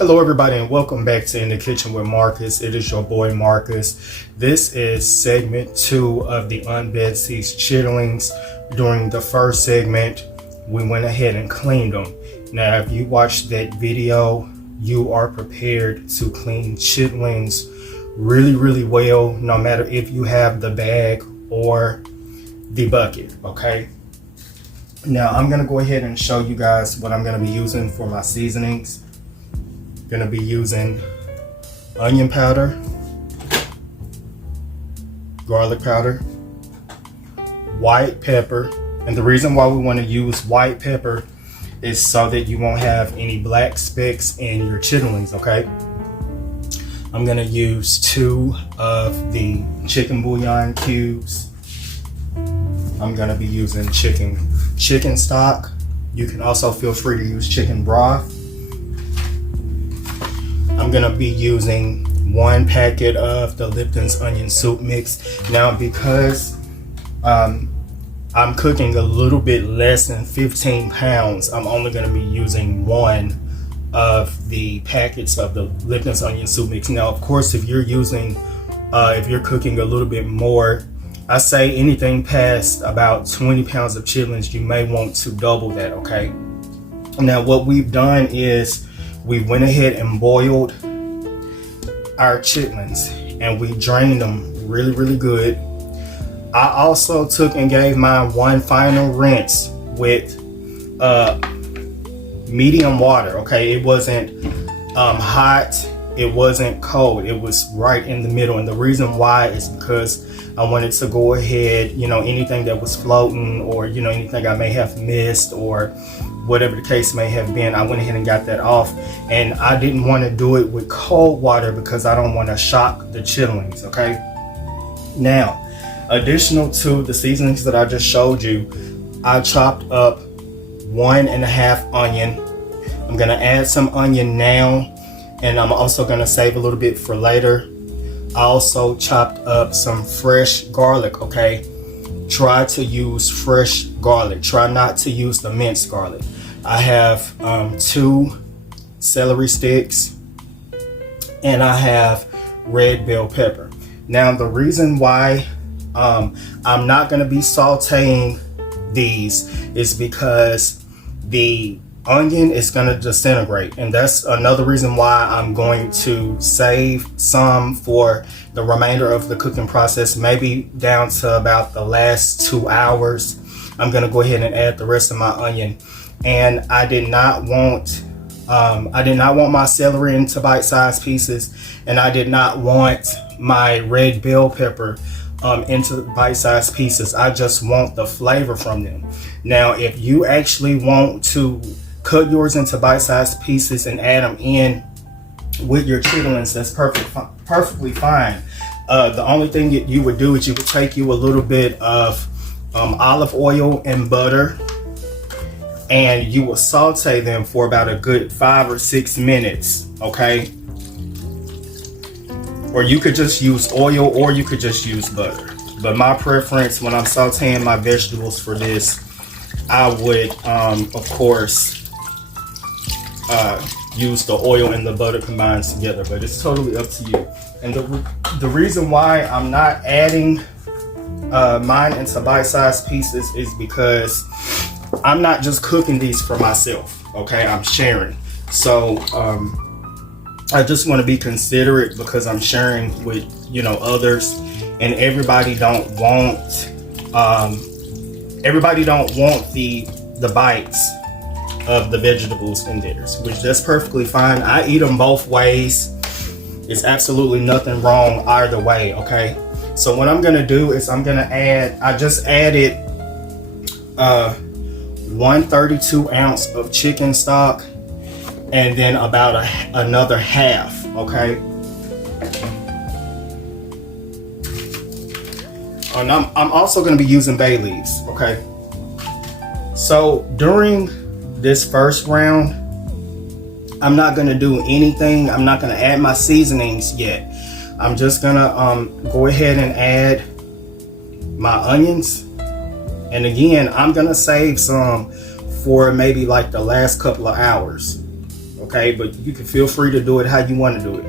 Hello everybody and welcome back to In the Kitchen with Marcus. It is your boy Marcus. This is segment 2 of the Aunt Betsy's chitlings. During the first segment, we went ahead and cleaned them. Now if you watched that video, you are prepared to clean chitlings really well, no matter if you have the bag or the bucket, okay? Now I'm gonna go ahead and show you guys what I'm gonna be using for my seasonings. Gonna be using onion powder, garlic powder, white pepper, and the reason why we want to use white pepper is so that you won't have any black specks in your chitlings, okay? I'm gonna use 2 of the chicken bouillon cubes. I'm gonna be using chicken stock. You can also feel free to use chicken broth. I'm gonna be using 1 packet of the Lipton's onion soup mix. Now because I'm cooking a little bit less than 15 pounds, I'm only gonna be using 1 of the packets of the Lipton's onion soup mix. Now of course if you're cooking a little bit more, I say anything past about 20 pounds of chitlings, you may want to double that, okay? Now what we've done is we went ahead and boiled our chitlings and we drained them really good. I also took and gave mine 1 final rinse with medium water, okay? It wasn't hot, it wasn't cold, it was right in the middle. And the reason why is because I wanted to go ahead, anything that was floating or anything I may have missed or whatever the case may have been, I went ahead and got that off. And I didn't want to do it with cold water because I don't want to shock the chitlings, okay? Now, additional to the seasonings that I just showed you, I chopped up 1.5 onion. I'm gonna add some onion now, and I'm also gonna save a little bit for later. I also chopped up some fresh garlic, okay? Try to use fresh garlic. Try not to use the minced garlic. I have 2 celery sticks and I have red bell pepper. Now the reason why I'm not going to be sauteing these is because the onion is going to disintegrate, and that's another reason why I'm going to save some for the remainder of the cooking process, maybe down to about the last 2 hours. I'm going to go ahead and add the rest of my onion. And I did not want my celery into bite-sized pieces, and I did not want my red bell pepper into bite-sized pieces. I just want the flavor from them. Now if you actually want to cut yours into bite-sized pieces and add them in with your chitlings, that's perfectly fine. The only thing that you would do is you would take you a little bit of olive oil and butter, and you will saute them for about a good 5 or 6 minutes, okay? Or you could just use oil, or you could just use butter. But my preference when I'm sauteing my vegetables for this, I would of course use the oil and the butter combined together, but it's totally up to you. And the reason why I'm not adding mine into bite-sized pieces is because I'm not just cooking these for myself, okay? I'm sharing. So I just want to be considerate because I'm sharing with others, and everybody don't want the bites of the vegetables in theirs, which that's perfectly fine. I eat them both ways. It's absolutely nothing wrong either way, okay? So what I'm gonna do is I'm gonna I just added 132 ounce of chicken stock, and then about another half, okay? And I'm also gonna be using bay leaves, okay? So during this first round, I'm not gonna do anything. I'm not gonna add my seasonings yet. I'm just gonna go ahead and add my onions, and again I'm gonna save some for maybe like the last couple of hours, okay? But you can feel free to do it how you want to do it.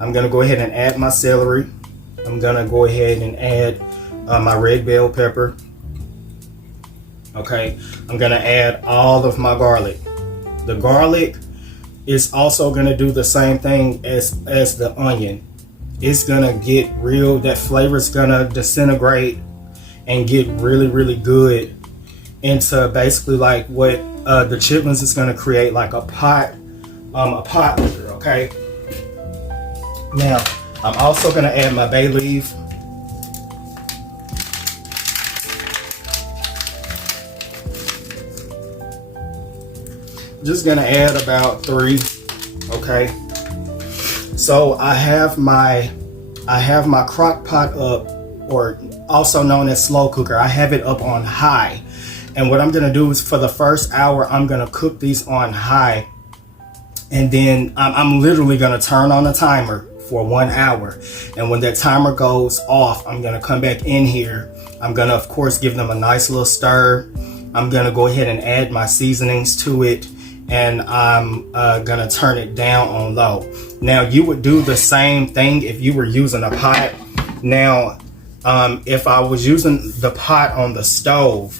I'm gonna go ahead and add my celery. I'm gonna go ahead and add my red bell pepper. Okay, I'm gonna add all of my garlic. The garlic is also gonna do the same thing as the onion. It's gonna get real, that flavor is gonna disintegrate and get really, really good into basically like what the chitlins is gonna create, like a pot liquor, okay? Now, I'm also gonna add my bay leaf. Just gonna add about 3, okay? So I have my crock pot up, or also known as slow cooker. I have it up on high. And what I'm gonna do is for the first hour, I'm gonna cook these on high. And then I'm literally gonna turn on the timer for 1 hour. And when that timer goes off, I'm gonna come back in here. I'm gonna, of course, give them a nice little stir. I'm gonna go ahead and add my seasonings to it. And I'm gonna turn it down on low. Now, you would do the same thing if you were using a pot. Now, if I was using the pot on the stove,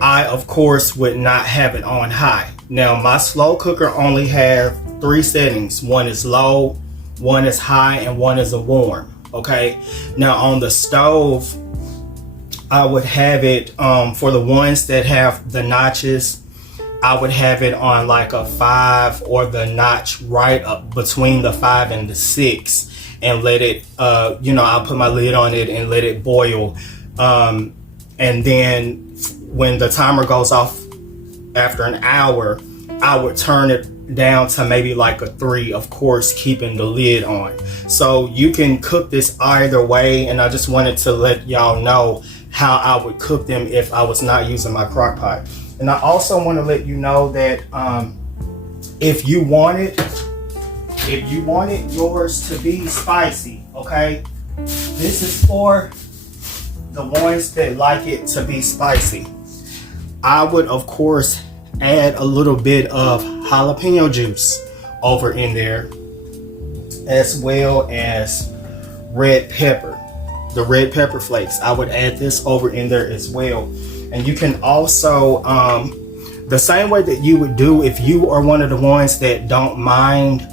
I, of course, would not have it on high. Now, my slow cooker only have 3 settings. One is low, one is high, and one is a warm, okay? Now, on the stove, I would have it, for the ones that have the notches, I would have it on like a 5, or the notch right up between the 5 and the 6, and let it, I'll put my lid on it and let it boil. And then when the timer goes off after an hour, I would turn it down to maybe like a 3, of course, keeping the lid on. So you can cook this either way, and I just wanted to let y'all know how I would cook them if I was not using my crock pot. And I also want to let you know that if you wanted yours to be spicy, okay, this is for the ones that like it to be spicy. I would, of course, add a little bit of jalapeno juice over in there, as well as red pepper, the red pepper flakes. I would add this over in there as well. And you can also, the same way that you would do if you are one of the ones that don't mind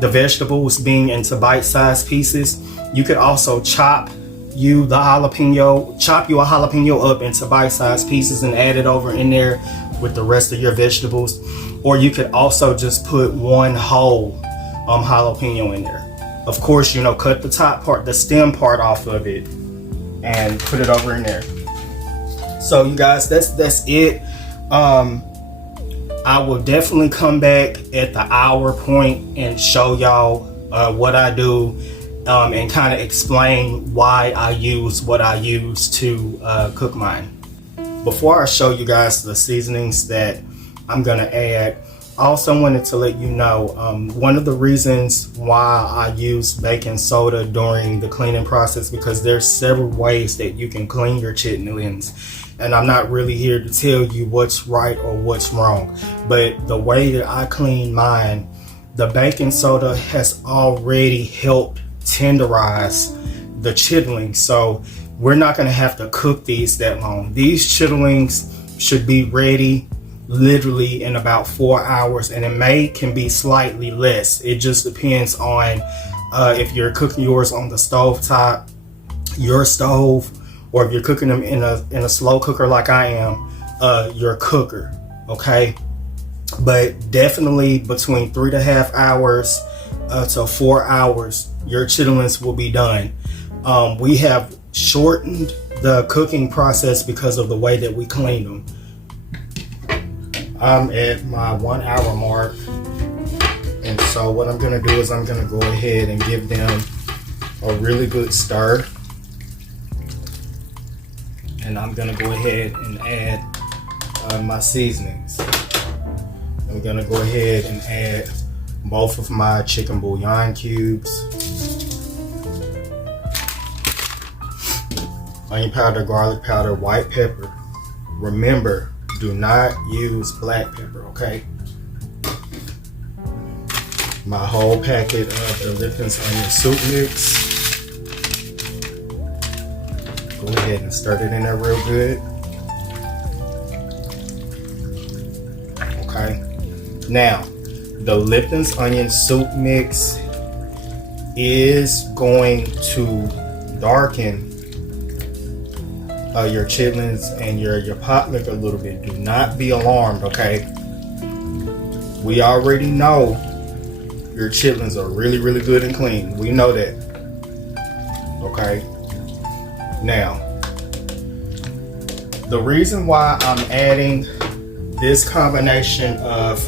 the vegetables being into bite-sized pieces, you could also chop you a jalapeno up into bite-sized pieces and add it over in there with the rest of your vegetables. Or you could also just put one whole jalapeno in there. Of course, cut the top part, the stem part off of it, and put it over in there. So you guys, that's it. I will definitely come back at the hour point and show y'all what I do, and kind of explain why I use what I use to cook mine. Before I show you guys the seasonings that I'm gonna add, I also wanted to let you know one of the reasons why I use baking soda during the cleaning process, because there's several ways that you can clean your chitlins. And I'm not really here to tell you what's right or what's wrong, but the way that I clean mine, the baking soda has already helped tenderize the chitlings. So we're not gonna have to cook these that long. These chitlings should be ready literally in about 4 hours, and it can be slightly less. It just depends on if you're cooking yours on the stove top, your stove, or if you're cooking them in a slow cooker like I am, your cooker, okay? But definitely between 3.5 hours to 4 hours, your chitlins will be done. We have shortened the cooking process because of the way that we clean them. I'm at my 1 hour mark, and so what I'm gonna do is I'm gonna go ahead and give them a really good stir. And I'm gonna go ahead and add my seasonings. I'm gonna go ahead and add both of my chicken bouillon cubes, onion powder, garlic powder, white pepper. Remember, do not use black pepper, okay? my whole packet of the Lipton's onion soup mix. Go ahead and stir it in there real good. Okay. Now, the Lipton's onion soup mix is going to darken your chitlins and your pot liquor a little bit. Do not be alarmed, okay? We already know your chitlins are really, really good and clean. We know that. Okay. Now, the reason why I'm adding this combination of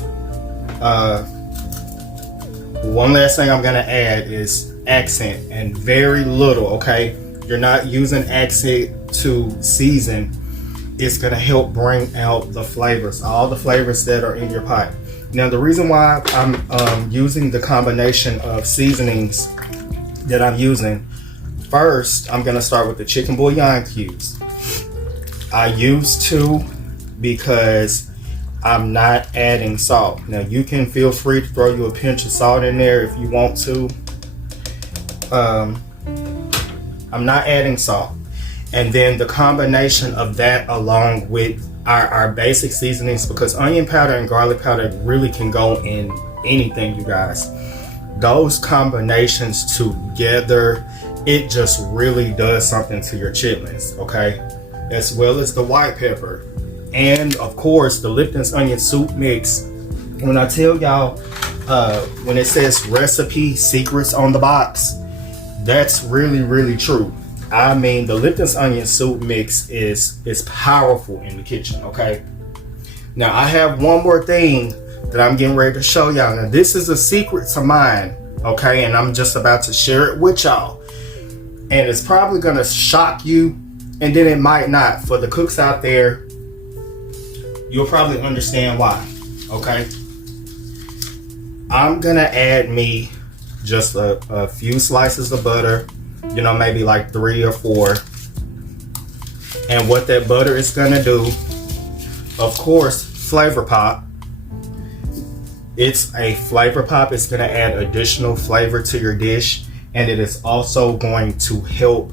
one last thing I'm gonna add is accent, and very little, okay? You're not using accent to season. It's gonna help bring out the flavors, all the flavors that are in your pot. Now, the reason why I'm using the combination of seasonings that I'm using, first, I'm gonna start with the chicken bouillon cubes. I use 2 because I'm not adding salt. Now, you can feel free to throw you a pinch of salt in there if you want to. I'm not adding salt. And then the combination of that along with our basic seasonings, because onion powder and garlic powder really can go in anything, you guys. Those combinations together, it just really does something to your chitlins, okay? As well as the white pepper. And of course, the Lipton's onion soup mix. When I tell y'all, when it says recipe secrets on the box, that's really, really true. I mean, the Lipton's onion soup mix is powerful in the kitchen, okay? Now, I have one more thing that I'm getting ready to show y'all. Now, this is a secret to mine, okay? And I'm just about to share it with y'all. And it's probably gonna shock you, and then it might not. For the cooks out there, you'll probably understand why, okay? I'm gonna add me just a few slices of butter, you know, maybe like 3 or 4. And what that butter is gonna do, of course, flavor pop. It's a flavor pop. It's gonna add additional flavor to your dish, and it is also going to help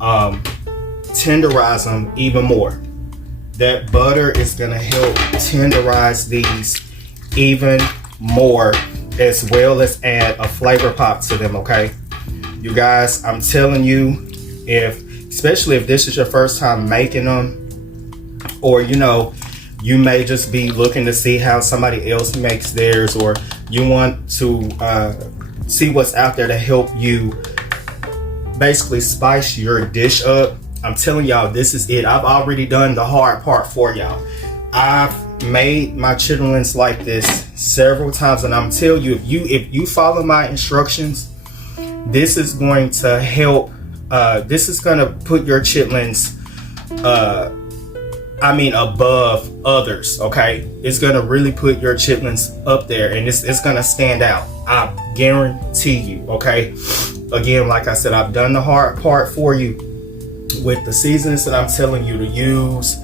tenderize them even more. That butter is gonna help tenderize these even more, as well as add a flavor pop to them, okay? You guys, I'm telling you, especially if this is your first time making them, or you know, you may just be looking to see how somebody else makes theirs, or you want to see what's out there to help you basically spice your dish up. I'm telling y'all, this is it. I've already done the hard part for y'all. I've made my chitlins like this several times, and I'm telling you, if you follow my instructions, this is going to help. This is going to put your chitlins, above others. Okay, it's going to really put your chitlins up there, and it's going to stand out. I guarantee you. Okay, again, like I said, I've done the hard part for you with the seasonings that I'm telling you to use.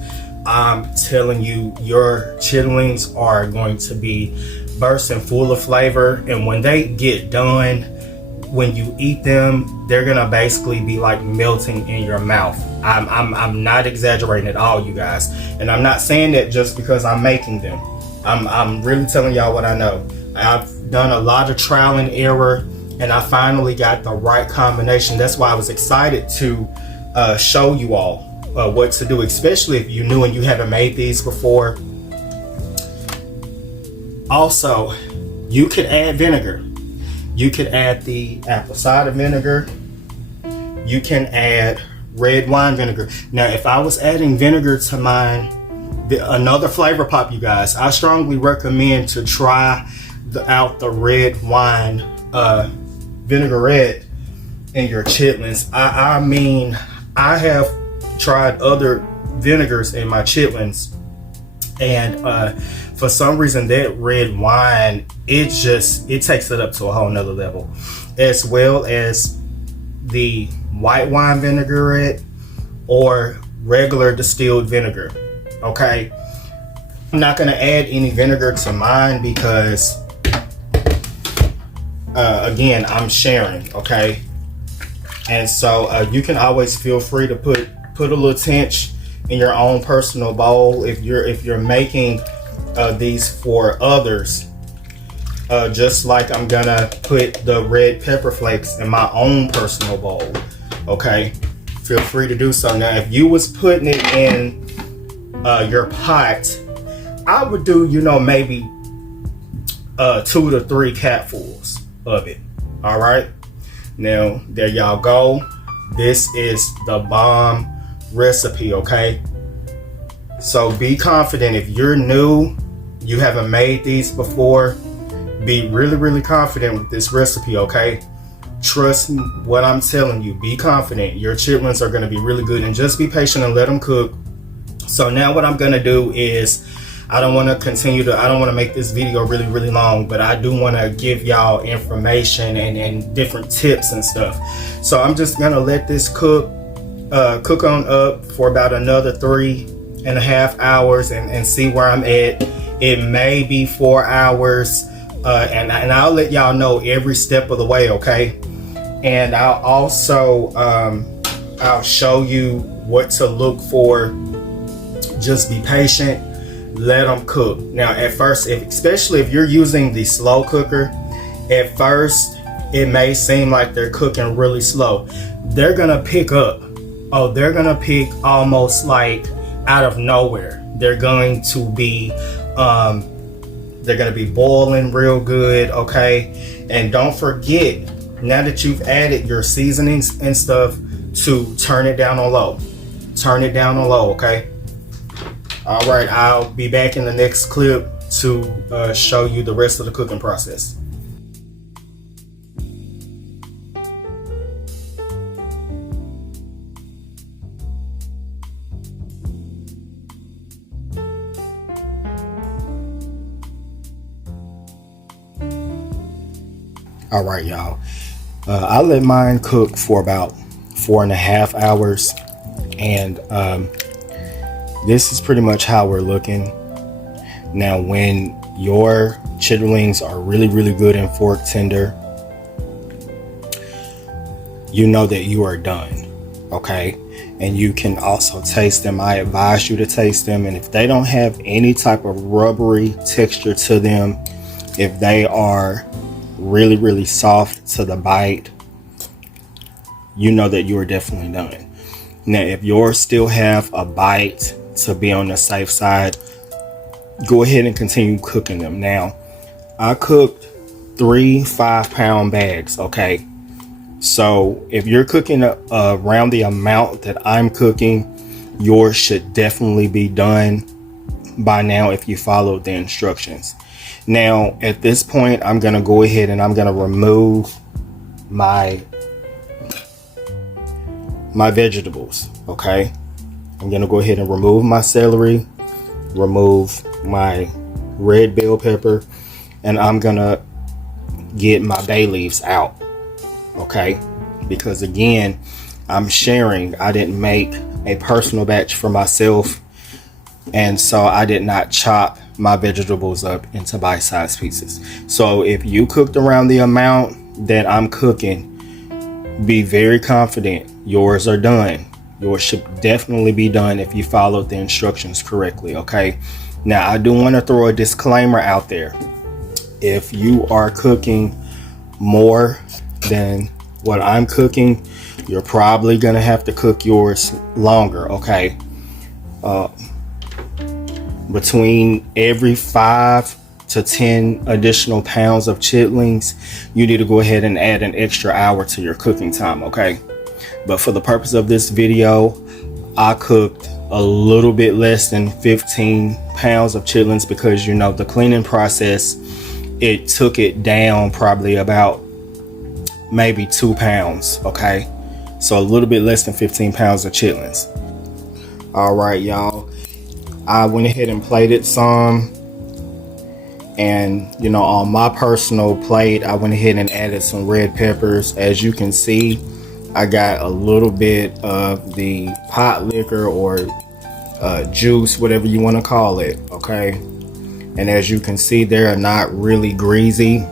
I'm telling you, your chitlins are going to be bursting full of flavor, and when they get done, when you eat them, they're gonna basically be like melting in your mouth. I'm not exaggerating at all, you guys, and I'm not saying that just because I'm making them. I'm really telling y'all what I know. I've done a lot of trial and error, and I finally got the right combination. That's why I was excited to show you all what to do, especially if you're new and you haven't made these before. Also, you could add vinegar. You could add the apple cider vinegar. You can add red wine vinegar. Now, if I was adding vinegar to mine, another flavor pop, you guys, I strongly recommend to try out the red wine vinaigrette in your chitlins. I mean, I have tried other vinegars in my chitlins, and for some reason that red wine, it takes it up to a whole nother level, as well as the white wine vinaigrette or regular distilled vinegar. Okay, I'm not going to add any vinegar to mine because again, I'm sharing, okay? And so you can always feel free to put a little tinge in your own personal bowl if you're making these for others. Just like I'm gonna put the red pepper flakes in my own personal bowl, okay? Feel free to do so. Now, if you was putting it in your pot, I would do, maybe 2 to 3 capfuls of it. All right. Now, there y'all go. This is the bomb recipe, okay? So be confident. If you're new, you haven't made these before, be really, really confident with this recipe, okay? Trust what I'm telling you. Be confident. Your chitlins are going to be really good, and just be patient and let them cook. So now what I'm going to do is, I don't want to make this video really, really long, but I do want to give y'all information and different tips and stuff. So I'm just going to let this cook on up for about another 3.5 hours and see where I'm at. It may be 4 hours, and I'll let y'all know every step of the way, okay? And I'll also I'll show you what to look for. Just be patient, let them cook. Now at first, especially if you're using the slow cooker, at first it may seem like they're cooking really slow. They're gonna pick up. Oh, they're gonna pick almost like out of nowhere. They're going to be boiling real good, okay? And don't forget, now that you've added your seasonings and stuff, to turn it down on low. Turn it down on low, okay? All right, I'll be back in the next clip to show you the rest of the cooking process. All right, y'all. I let mine cook for about 4.5 hours, and this is pretty much how we're looking. Now, when your chitterlings are really, really good and fork tender, you know that you are done, okay? And you can also taste them. I advise you to taste them, and if they don't have any type of rubbery texture to them, if they are really, really soft to the bite, you know that you are definitely done. Now, if yours still have a bite, to be on the safe side, go ahead and continue cooking them. Now, I cooked 3 5-pound bags, okay? So if you're cooking around the amount that I'm cooking, yours should definitely be done by now if you followed the instructions. Now, at this point, I'm gonna go ahead and I'm gonna remove my vegetables, okay? I'm gonna go ahead and remove my celery, remove my red bell pepper, and I'm gonna get my bay leaves out, okay? Because again, I'm sharing. I didn't make a personal batch for myself, and so I did not chop my vegetables up into bite-sized pieces. So if you cooked around the amount that I'm cooking, be very confident yours are done. Yours should definitely be done if you followed the instructions correctly, okay? Now, I do want to throw a disclaimer out there. If you are cooking more than what I'm cooking, you're probably going to have to cook yours longer, okay? Between every 5 to 10 additional pounds of chitlings, you need to go ahead and add an extra hour to your cooking time, okay? But for the purpose of this video, I cooked a little bit less than 15 pounds of chitlins because, the cleaning process, it took it down probably about maybe 2 pounds, okay? So a little bit less than 15 pounds of chitlins. All right, y'all. I went ahead and plated some, and on my personal plate, I went ahead and added some red peppers. As you can see, I got a little bit of the pot liquor or juice, whatever you want to call it, okay? And as you can see, they are not really greasy.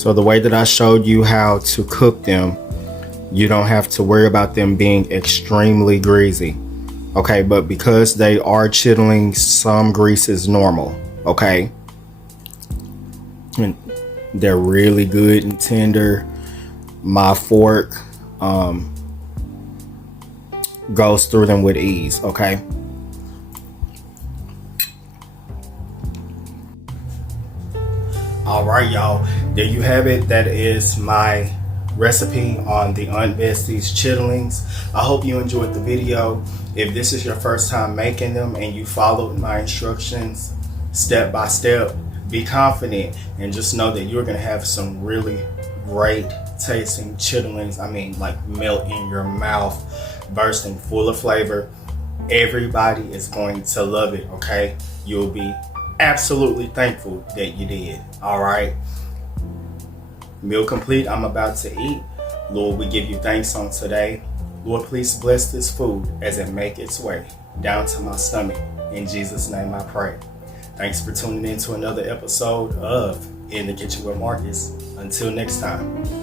So the way that I showed you how to cook them, you don't have to worry about them being extremely greasy. Okay, but because they are chitlings, some grease is normal. Okay, and they're really good and tender. My fork goes through them with ease. Okay. All right, y'all. There you have it. That is my recipe on the Aunt Bestie's chitlings. I hope you enjoyed the video. If this is your first time making them and you followed my instructions step by step, be confident and just know that you're going to have some really great tasting chitlings. I mean, like melt in your mouth, bursting full of flavor. Everybody is going to love it. Okay, you'll be absolutely thankful that you did. All right, meal complete. I'm about to eat. Lord, we give you thanks on today. Lord, please bless this food as it make its way down to my stomach. In Jesus' name I pray. Thanks for tuning in to another episode of In the Kitchen with Marcus. Until next time.